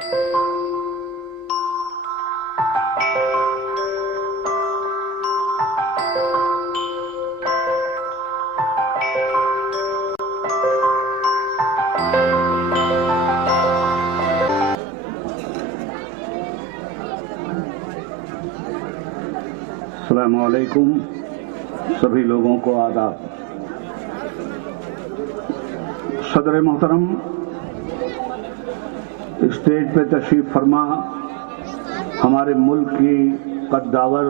अस्सलामुअलैकुम, सभी लोगों को आदाब। सदर मोहतरम, स्टेज पे तशरीफ फरमा हमारे मुल्क की कद्दावर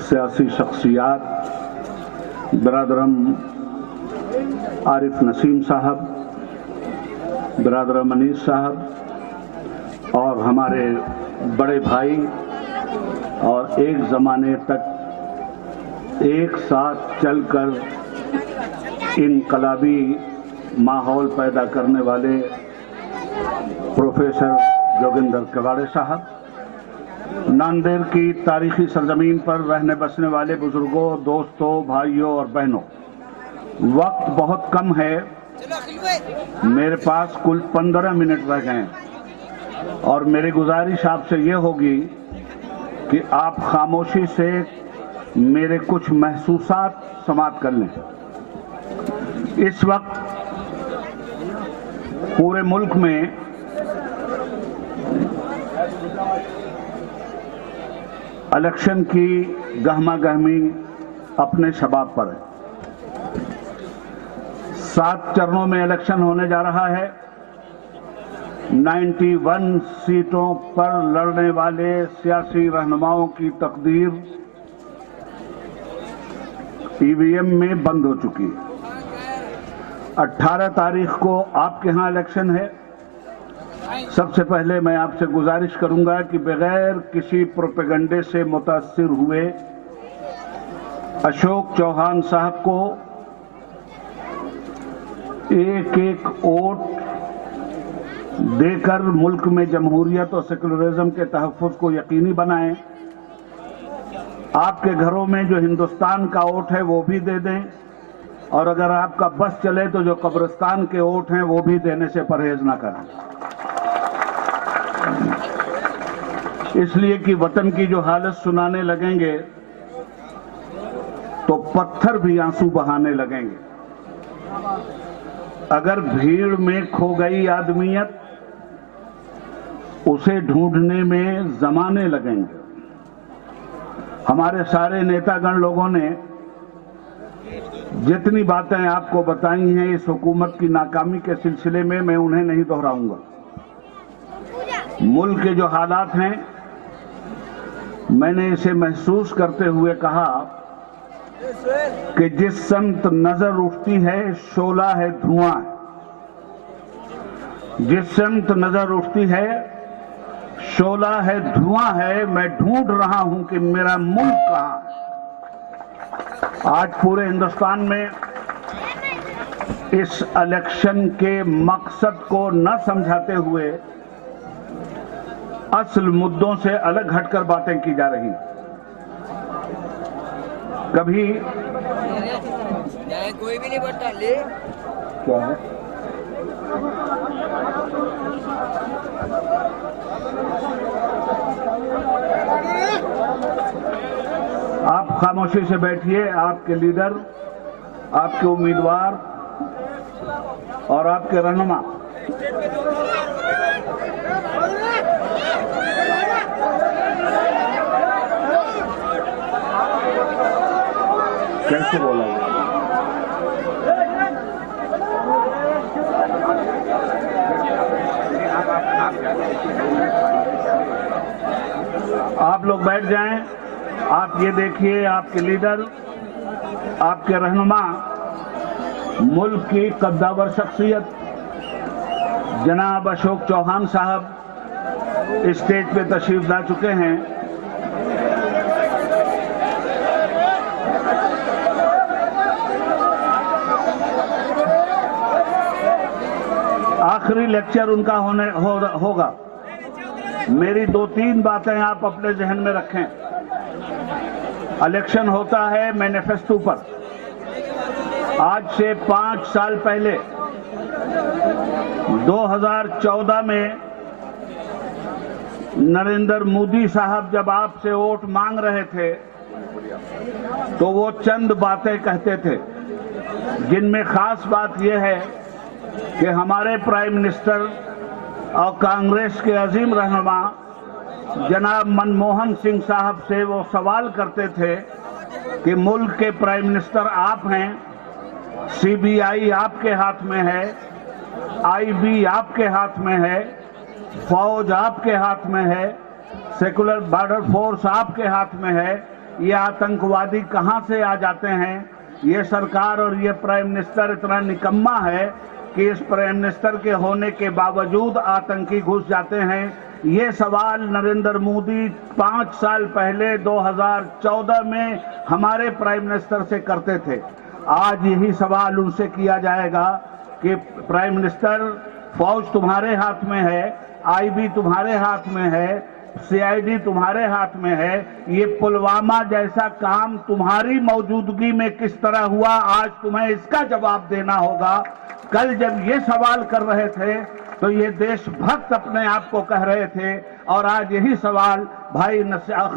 सियासी शख्सियात बरादरम आरिफ नसीम साहब, बरादरम अनीस साहब और हमारे बड़े भाई और एक ज़माने तक एक साथ चलकर इनकलाबी माहौल पैदा करने वाले प्रोफेसर जोगिंदर कवाड़े साहब, नांदेड़ की तारीखी सरजमीन पर रहने बसने वाले बुजुर्गों, दोस्तों, भाइयों और बहनों, वक्त बहुत कम है, मेरे पास कुल 15 मिनट रह गए और मेरी गुजारिश आपसे ये होगी कि आप खामोशी से मेरे कुछ महसूसात समाअत कर लें। इस वक्त पूरे मुल्क में इलेक्शन की गहमा गहमी अपने शबाब पर है। 7 चरणों में इलेक्शन होने जा रहा है। 91 सीटों पर लड़ने वाले सियासी रहनुमाओं की तकदीर ईवीएम में बंद हो चुकी है। 18 तारीख को आपके यहां इलेक्शन है। सबसे पहले मैं आपसे गुजारिश करूंगा कि बगैर किसी प्रोपेगंडे से मुतासिर हुए अशोक चौहान साहब को एक एक वोट देकर मुल्क में जमहूरियत और सेकुलरिज्म के तहफ़्फ़ुज़ को यकीनी बनाएं। आपके घरों में जो हिंदुस्तान का वोट है वो भी दे दें और अगर आपका बस चले तो जो कब्रिस्तान के वोट हैं वो भी देने से परहेज ना करें, इसलिए कि वतन की जो हालत सुनाने लगेंगे तो पत्थर भी आंसू बहाने लगेंगे। अगर भीड़ में खो गई आदमियत, उसे ढूंढने में जमाने लगेंगे। हमारे सारे नेतागण लोगों ने जितनी बातें आपको बताई हैं इस हुकूमत की नाकामी के सिलसिले में, मैं उन्हें नहीं दोहराऊंगा। मुल्क के जो हालात हैं, मैंने इसे महसूस करते हुए कहा कि जिस समत नजर उठती है शोला है, धुआं है। जिस समत नजर उठती है शोला है, धुआं है। मैं ढूंढ रहा हूं कि मेरा मुल्क कहां है। आज पूरे हिंदुस्तान में इस इलेक्शन के मकसद को न समझाते हुए असल मुद्दों से अलग हटकर बातें की जा रही। कभी कोई भी नहीं बता ले क्या है, आप खामोशी से बैठिए। आपके लीडर, आपके उम्मीदवार और आपके रहनुमा कैसे बोला? आप लोग बैठ जाएं। आप ये देखिए, आपके लीडर, आपके रहनुमा, मुल्क की कद्दावर शख्सियत जनाब अशोक चौहान साहब स्टेज पे तशरीफ ला चुके हैं। आखिरी लेक्चर उनका होगा। मेरी 2-3 बातें आप अपने जहन में रखें। इलेक्शन होता है मैनिफेस्टो पर। आज से 5 साल पहले 2014 में नरेंद्र मोदी साहब जब आपसे वोट मांग रहे थे तो वो चंद बातें कहते थे, जिनमें खास बात यह है कि हमारे प्राइम मिनिस्टर और कांग्रेस के अजीम रहनुमा जनाब मनमोहन सिंह साहब से वो सवाल करते थे कि मुल्क के प्राइम मिनिस्टर आप हैं, सीबीआई आपके हाथ में है, आईबी आपके हाथ में है, फौज आपके हाथ में है, सेकुलर बॉर्डर फोर्स आपके हाथ में है, ये आतंकवादी कहां से आ जाते हैं? ये सरकार और ये प्राइम मिनिस्टर इतना निकम्मा है कि इस प्राइम मिनिस्टर के होने के बावजूद आतंकी घुस जाते हैं। ये सवाल नरेंद्र मोदी 5 साल पहले 2014 में हमारे प्राइम मिनिस्टर से करते थे। आज यही सवाल उनसे किया जाएगा कि प्राइम मिनिस्टर, फौज तुम्हारे हाथ में है, आईबी तुम्हारे हाथ में है, सीआईडी तुम्हारे हाथ में है, ये पुलवामा जैसा काम तुम्हारी मौजूदगी में किस तरह हुआ, आज तुम्हें इसका जवाब देना होगा। कल जब ये सवाल कर रहे थे तो ये देशभक्त अपने आप को कह रहे थे, और आज यही सवाल भाई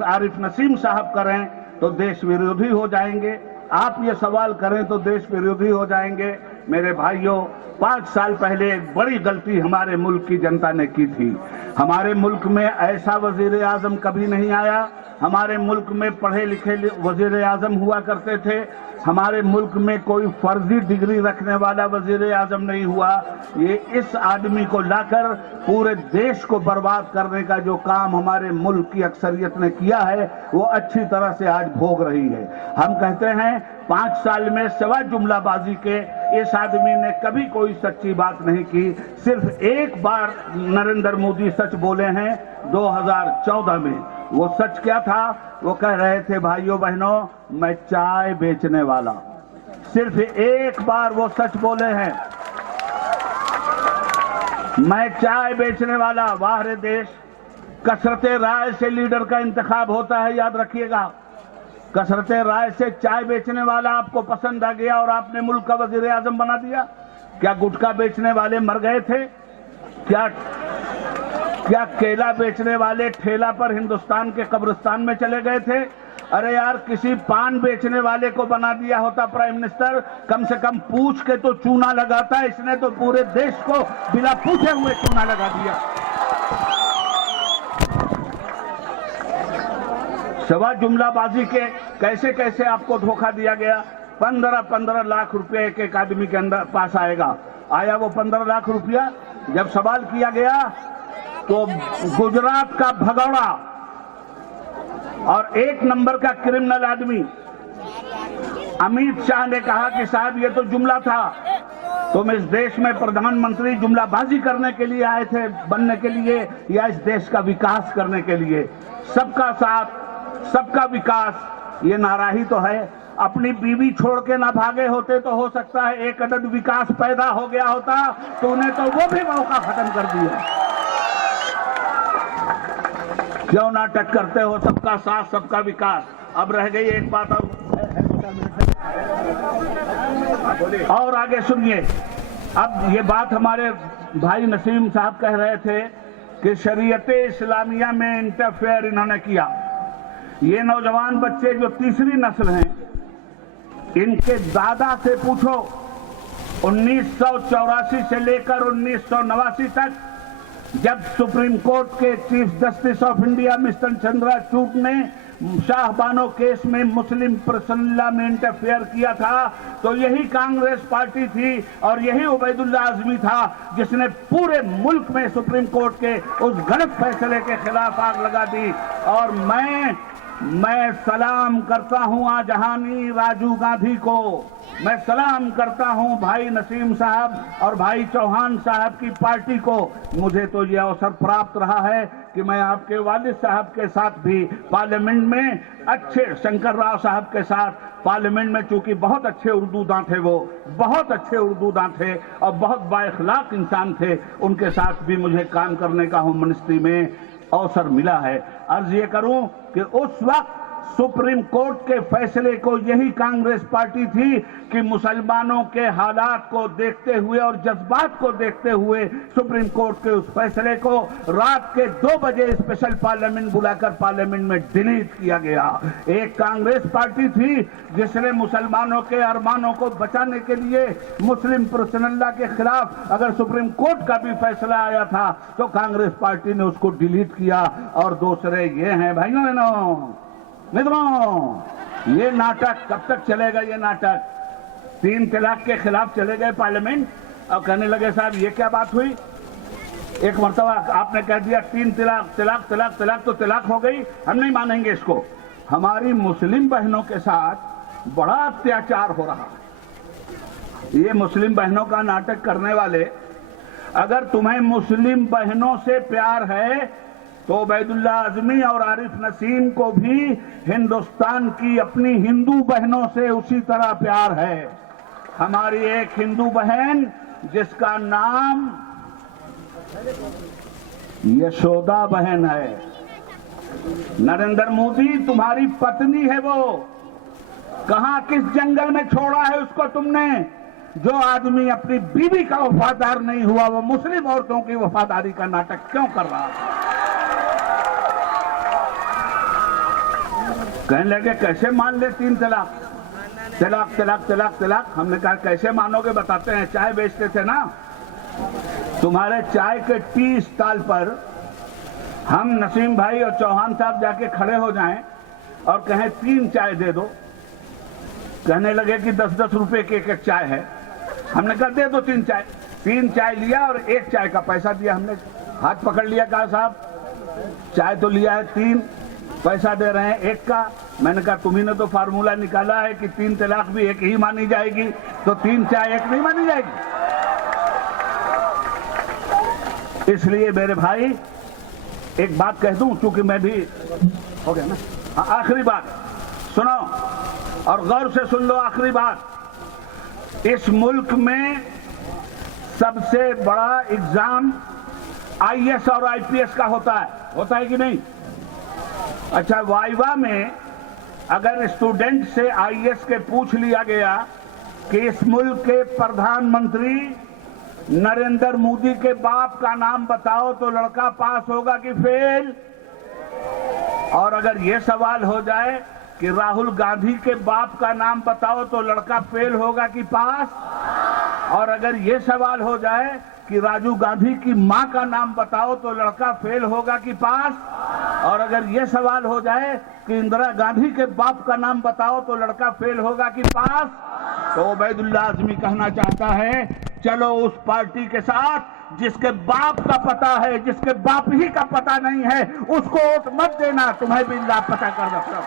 आरिफ नसीम साहब करें तो देश विरोधी हो जाएंगे। आप ये सवाल करें तो देश विरोधी हो जाएंगे। मेरे भाइयों, 5 साल पहले एक बड़ी गलती हमारे मुल्क की जनता ने की थी। हमारे मुल्क में ऐसा वजीर आजम कभी नहीं आया। हमारे मुल्क में पढ़े लिखे वजीर आजम हुआ करते थे। हमारे मुल्क में कोई फर्जी डिग्री रखने वाला वजीर आजम नहीं हुआ। ये इस आदमी को लाकर पूरे देश को बर्बाद करने का जो काम हमारे मुल्क की अक्सरियत ने किया है वो अच्छी तरह से आज भोग रही है। हम कहते हैं 5 साल में सिवा जुमलाबाजी के इस आदमी ने कभी कोई सच्ची बात नहीं की। सिर्फ एक बार नरेंद्र मोदी सच बोले हैं 2014 में। वो सच क्या था? वो कह रहे थे, भाइयों बहनों, मैं चाय बेचने वाला। सिर्फ एक बार वो सच बोले हैं, मैं चाय बेचने वाला। वाह रे देश, कसरते राय से लीडर का इंतखाब होता है, याद रखिएगा। कसरते राय से चाय बेचने वाला आपको पसंद आ गया और आपने मुल्क का वजीर आजम बना दिया। क्या गुटखा बेचने वाले मर गए थे? क्या केला बेचने वाले ठेला पर हिंदुस्तान के कब्रिस्तान में चले गए थे? अरे यार, किसी पान बेचने वाले को बना दिया होता प्राइम मिनिस्टर, कम से कम पूछ के तो चूना लगाता। इसने तो पूरे देश को बिना पूछे हुए चूना लगा दिया। सवा जुमलाबाजी के कैसे कैसे आपको धोखा दिया गया। 15-15 लाख रुपए एक एक आदमी के अंदर पास आएगा। आया वो 15 लाख रुपया? जब सवाल किया गया तो गुजरात का भगौड़ा और 1 नंबर का क्रिमिनल आदमी अमित शाह ने कहा कि साहब ये तो जुमला था, तुम इस देश में प्रधानमंत्री जुमलाबाजी करने के लिए आए थे बनने के लिए या इस देश का विकास करने के लिए? सबका साथ सबका विकास, ये नारा ही तो है। अपनी बीवी छोड़ के ना भागे होते तो हो सकता है एक अदद विकास पैदा हो गया होता, तो उन्हें तो वो भी मौका खत्म कर दिया। क्यों नाटक करते हो? सबका साथ सबका विकास। अब रह गई एक बात और आगे सुनिए। अब ये बात हमारे भाई नसीम साहब कह रहे थे कि शरीयते इस्लामिया में इंटरफेयर इन्होंने किया। ये नौजवान बच्चे जो तीसरी नस्ल हैं, इनके दादा से पूछो 1984 से लेकर 1989 तक, जब सुप्रीम कोर्ट के chief justice of India mister Chandrachud ने शाहबानो केस में मुस्लिम पर्सनल में इंटरफेयर किया था, तो यही कांग्रेस पार्टी थी और यही उबैदुल्ला आजमी था जिसने पूरे मुल्क में सुप्रीम कोर्ट के उस गलत फैसले के खिलाफ आग लगा दी। और मैं सलाम करता हूं आजहानी राजीव गांधी को, मैं सलाम करता हूं भाई नसीम साहब और भाई चौहान साहब की पार्टी को। मुझे तो यह अवसर प्राप्त रहा है कि मैं आपके वालिद साहब के साथ भी पार्लियामेंट में, अच्छे शंकर राव साहब के साथ पार्लियामेंट में, चूंकि बहुत अच्छे उर्दूदां थे, वो बहुत अच्छे उर्दूदां थे और बहुत बाइखलाक इंसान थे, उनके साथ भी मुझे काम करने का होम मिनिस्ट्री में अवसर मिला है। अर्ज ये करूं कि उस वक्त सुप्रीम कोर्ट के फैसले को यही कांग्रेस पार्टी थी कि मुसलमानों के हालात को देखते हुए और जज्बात को देखते हुए सुप्रीम कोर्ट के उस फैसले को रात के 2 बजे स्पेशल पार्लियामेंट बुलाकर पार्लियामेंट में डिलीट किया गया। एक कांग्रेस पार्टी थी जिसने मुसलमानों के अरमानों को बचाने के लिए मुस्लिम पर्सनल्ला के खिलाफ अगर सुप्रीम कोर्ट का भी फैसला आया था तो कांग्रेस पार्टी ने उसको डिलीट किया। और दूसरे ये हैं भाइयों बहनों, मित्रों, ये नाटक कब तक चलेगा? ये नाटक 3 तलाक के खिलाफ चले गए पार्लियामेंट और कहने लगे साहब ये क्या बात हुई, एक मर्तबा आपने कह दिया 3 तलाक तलाक तलाक तलाक तो तलाक हो गई, हम नहीं मानेंगे इसको। हमारी मुस्लिम बहनों के साथ बड़ा अत्याचार हो रहा है। ये मुस्लिम बहनों का नाटक करने वाले, अगर तुम्हें मुस्लिम बहनों से प्यार है तो उबैदुल्ला आजमी और आरिफ नसीम को भी हिंदुस्तान की अपनी हिंदू बहनों से उसी तरह प्यार है। हमारी एक हिंदू बहन जिसका नाम यशोदा बहन है, नरेंद्र मोदी तुम्हारी पत्नी है, वो कहां किस जंगल में छोड़ा है उसको तुमने? जो आदमी अपनी बीवी का वफादार नहीं हुआ वो मुस्लिम औरतों की वफादारी का नाटक क्यों कर रहा है? कहने लगे कैसे मान ले 3 तलाक तलाक तलाक तलाक तलाक। हमने कहा कैसे मानोगे, बताते हैं। चाय बेचते थे ना, तुम्हारे चाय के टी स्टॉल पर हम नसीम भाई और चौहान साहब जाके खड़े हो जाएं और कहें 3 चाय दे दो, कहने लगे कि 10-10 रुपए की एक चाय है। हमने कहा दे दो 3 चाय। 3 चाय लिया और 1 चाय का पैसा दिया। हमने हाथ पकड़ लिया, कहा साहब चाय तो लिया है 3, पैसा दे रहे हैं 1 का। मैंने कहा तुम्ही ने तो फार्मूला निकाला है कि 3 तलाक भी 1 ही मानी जाएगी, तो 3 चाय 1 नहीं मानी जाएगी। इसलिए मेरे भाई एक बात कह दूं, चूंकि मैं भी हो गया ना। हाँ, आखिरी बात सुनो और गौर से सुन लो। आखिरी बात, इस मुल्क में सबसे बड़ा एग्जाम आईएएस और आईपीएस का होता है कि नहीं? अच्छा, वाइवा में अगर स्टूडेंट से आईएएस के पूछ लिया गया कि इस मुल्क के प्रधानमंत्री नरेंद्र मोदी के बाप का नाम बताओ तो लड़का पास होगा कि फेल? और अगर यह सवाल हो जाए कि राहुल गांधी के बाप का नाम बताओ तो लड़का फेल होगा कि पास? और अगर यह सवाल हो जाए कि राजीव गांधी की मां का नाम बताओ तो लड़का फेल होगा कि पास? और अगर यह सवाल हो जाए कि इंदिरा गांधी के बाप का नाम बताओ तो लड़का फेल होगा कि पास? तो उबैदुल्ला आजमी कहना चाहता है चलो उस पार्टी के साथ जिसके बाप का पता है, जिसके बाप ही का पता नहीं है, उसको वोट मत देना, तुम्हें भी लापता कर रखा।